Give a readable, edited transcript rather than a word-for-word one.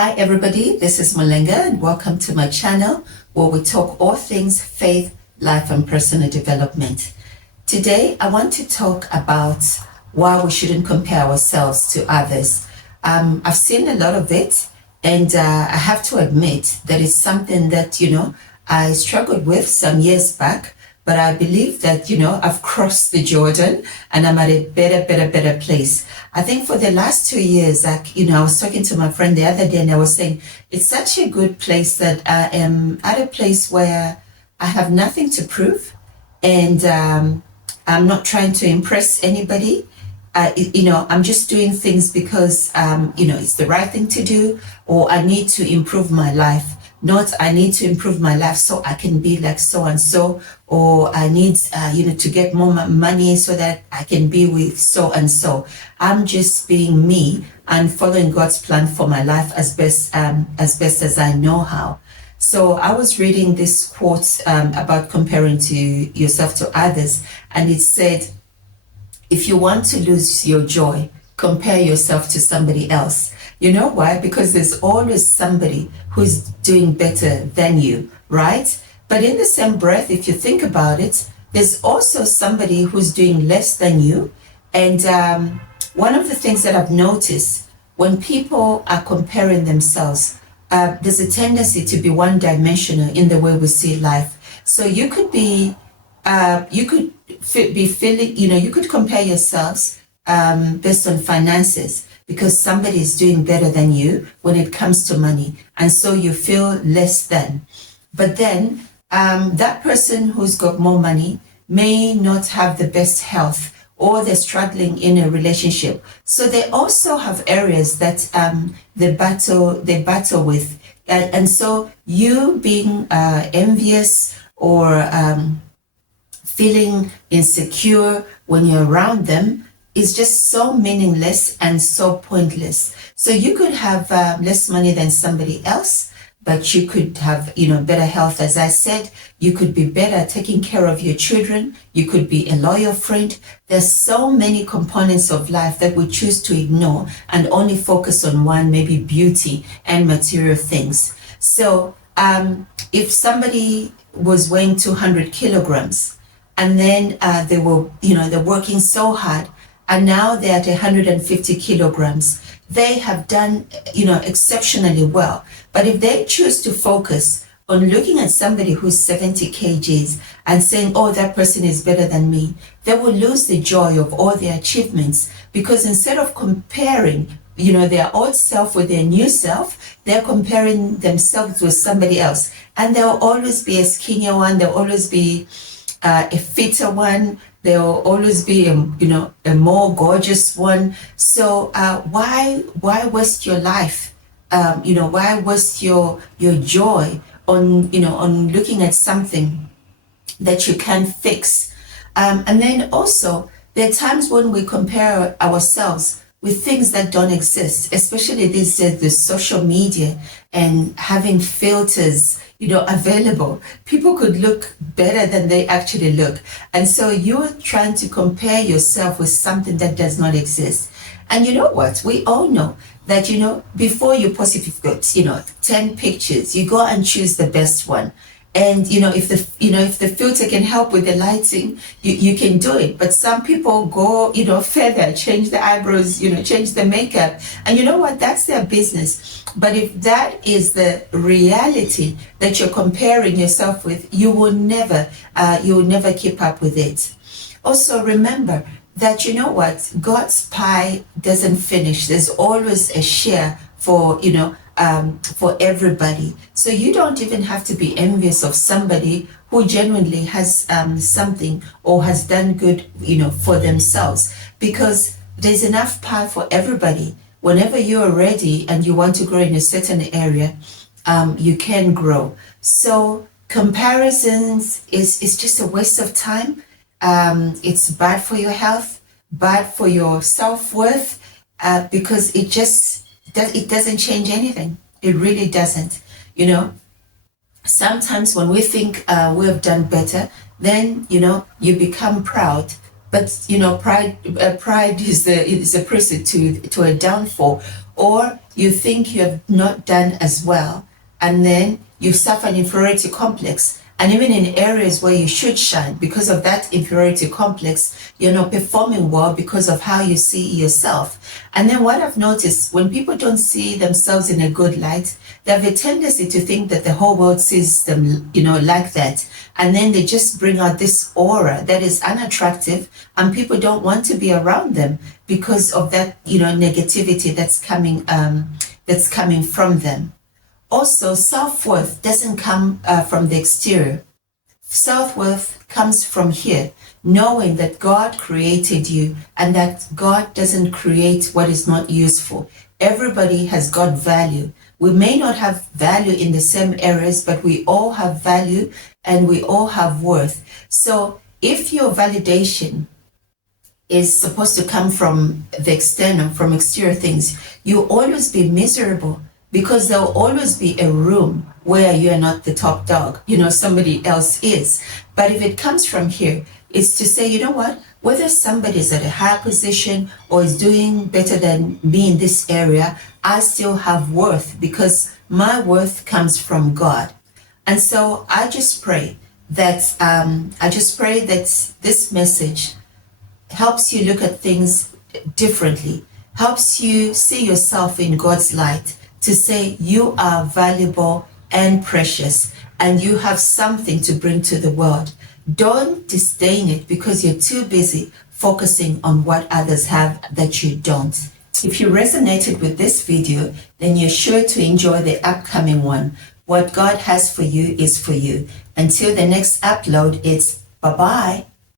Hi everybody, this is Malenga and welcome to my channel where we talk all things faith, life and personal development. Today I want to talk about why we shouldn't compare ourselves to others. I've seen a lot of it and I have to admit that it's something that, I struggled with some years back, but I believe that, I've crossed the Jordan and I'm at a better place. I think for the last 2 years, I was talking to my friend the other day and I was saying, it's such a good place that I am at a place where I have nothing to prove and I'm not trying to impress anybody. I'm just doing things because, it's the right thing to do, or I need to improve my life. Not I need to improve my life so I can be like so and so, or I need, to get more money so that I can be with so and so. I'm just being me and following God's plan for my life as best as I know how. So I was reading this quote about comparing to yourself to others, and it said, if you want to lose your joy, compare yourself to somebody else. You know why? Because there's always somebody who's doing better than you, right? But in the same breath, if you think about it, there's also somebody who's doing less than you. And one of the things that I've noticed when people are comparing themselves, there's a tendency to be one-dimensional in the way we see life. So you could be feeling, you could compare yourselves based on finances, because somebody is doing better than you when it comes to money. And so you feel less than. But then that person who's got more money may not have the best health, or they're struggling in a relationship. So they also have areas that they battle with. And so you being envious or feeling insecure when you're around them is just so meaningless and so pointless. So you could have less money than somebody else, but you could have, better health. As I said, you could be better taking care of your children. You could be a loyal friend. There's so many components of life that we choose to ignore and only focus on one, maybe beauty and material things. So if somebody was weighing 200 kilograms and then they're working so hard, and now they're at 150 kilograms. They have done, exceptionally well. But if they choose to focus on looking at somebody who's 70 kgs and saying, oh, that person is better than me, they will lose the joy of all their achievements, because instead of comparing, their old self with their new self, they're comparing themselves with somebody else. And there'll always be a skinnier one. There'll always be a fitter one. There will always be a more gorgeous one. So why waste your life? Why waste your joy on looking at something that you can't fix? And then also there are times when we compare ourselves with things that don't exist, especially these days, the social media and having filters available. People could look better than they actually look. And so you're trying to compare yourself with something that does not exist. And you know what? We all know that, before you post, if you've got, 10 pictures, you go and choose the best one. And, if the filter can help with the lighting, you can do it. But some people go, further, change the eyebrows, change the makeup. And you know what? That's their business. But if that is the reality that you're comparing yourself with, you will never keep up with it. Also, remember that, God's pie doesn't finish. There's always a share for everybody. So you don't even have to be envious of somebody who genuinely has something or has done good, for themselves, because there's enough pie for everybody. Whenever you're ready and you want to grow in a certain area, you can grow. So comparisons is just a waste of time. It's bad for your health, bad for your self-worth, because it doesn't change anything. It really doesn't. Sometimes when we think we have done better, then you become proud. But pride is a precedent to a downfall. Or you think you have not done as well, and then you suffer an inferiority complex. And even in areas where you should shine, because of that inferiority complex, you're not performing well because of how you see yourself. And then what I've noticed, when people don't see themselves in a good light, they have a tendency to think that the whole world sees them, like that. And then they just bring out this aura that is unattractive, and people don't want to be around them because of that, negativity that's coming from them. Also, self-worth doesn't come from the exterior. Self-worth comes from here, knowing that God created you and that God doesn't create what is not useful. Everybody has got value. We may not have value in the same areas, but we all have value and we all have worth. So if your validation is supposed to come from the external, from exterior things, you'll always be miserable, because there will always be a room where you are not the top dog, somebody else is. But if it comes from here, it's to say, you know what, whether somebody is at a higher position or is doing better than me in this area, I still have worth, because my worth comes from God. And so I just pray that this message helps you look at things differently, helps you see yourself in God's light, to say you are valuable and precious and you have something to bring to the world. Don't disdain it because you're too busy focusing on what others have that you don't. If you resonated with this video, then you're sure to enjoy the upcoming one. What God has for you is for you. Until the next upload, it's bye-bye.